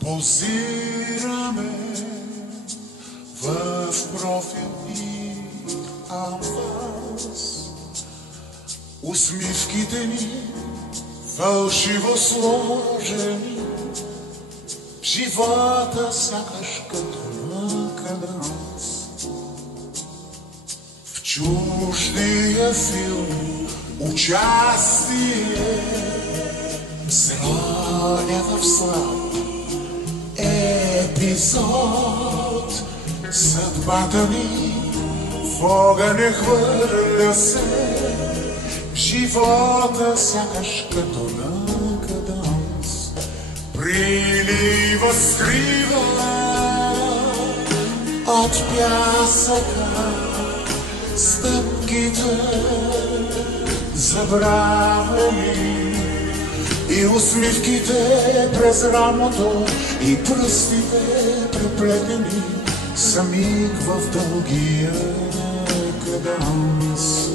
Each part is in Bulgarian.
Позираме в профил и анфас. Усмивките ни фалшиво сложени в живота, сякаш като на кадранс. В чуждия филм участие се роня в слаб епизод. Съдбата ми в огъня хвърля се в живота, сякаш като на каданс. Прилива, скрива от пясъка стъпките забравени и усмивките през рамото и пръстите преплетени са миг в дългия каданс.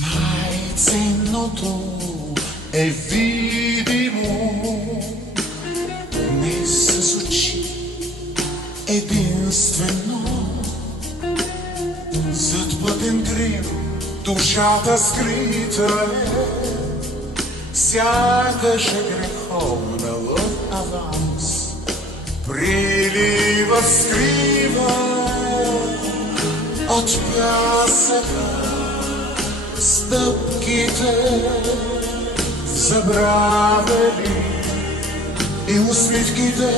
Най-ценното е видимо, не с очи единствено. Зад пътен грим душата скрита е, сякаш е греховна в аванс. Прилива, скрива от пясъка стъпките забравени и усмивките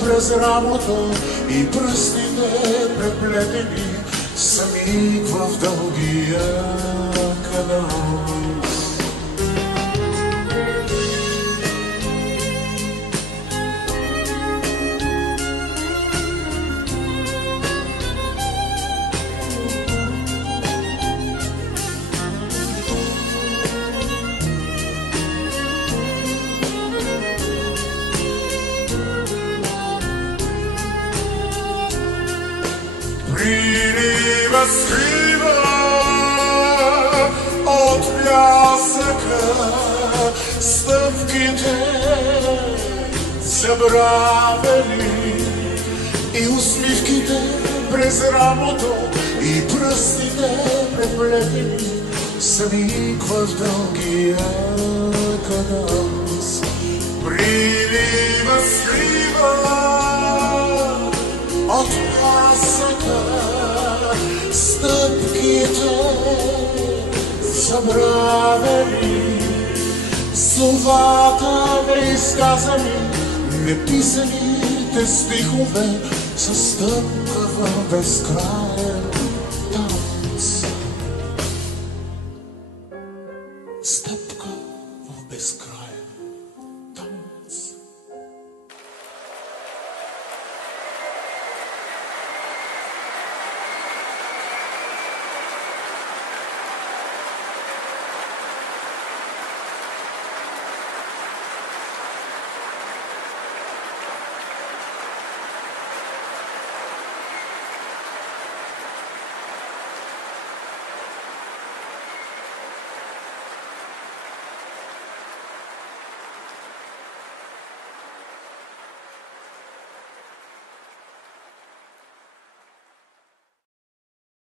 през рамото и пръстите преплетени са миг в дългия каданс. Прилива, скрива от пясъка стъпките забравени и усмивките през рамото и пръстите преплетени са миг в дългия каданс. Прилива, скрива от пясъка стъпките забравени, словата неизказани, неписаните стихове са стъпка в безкрая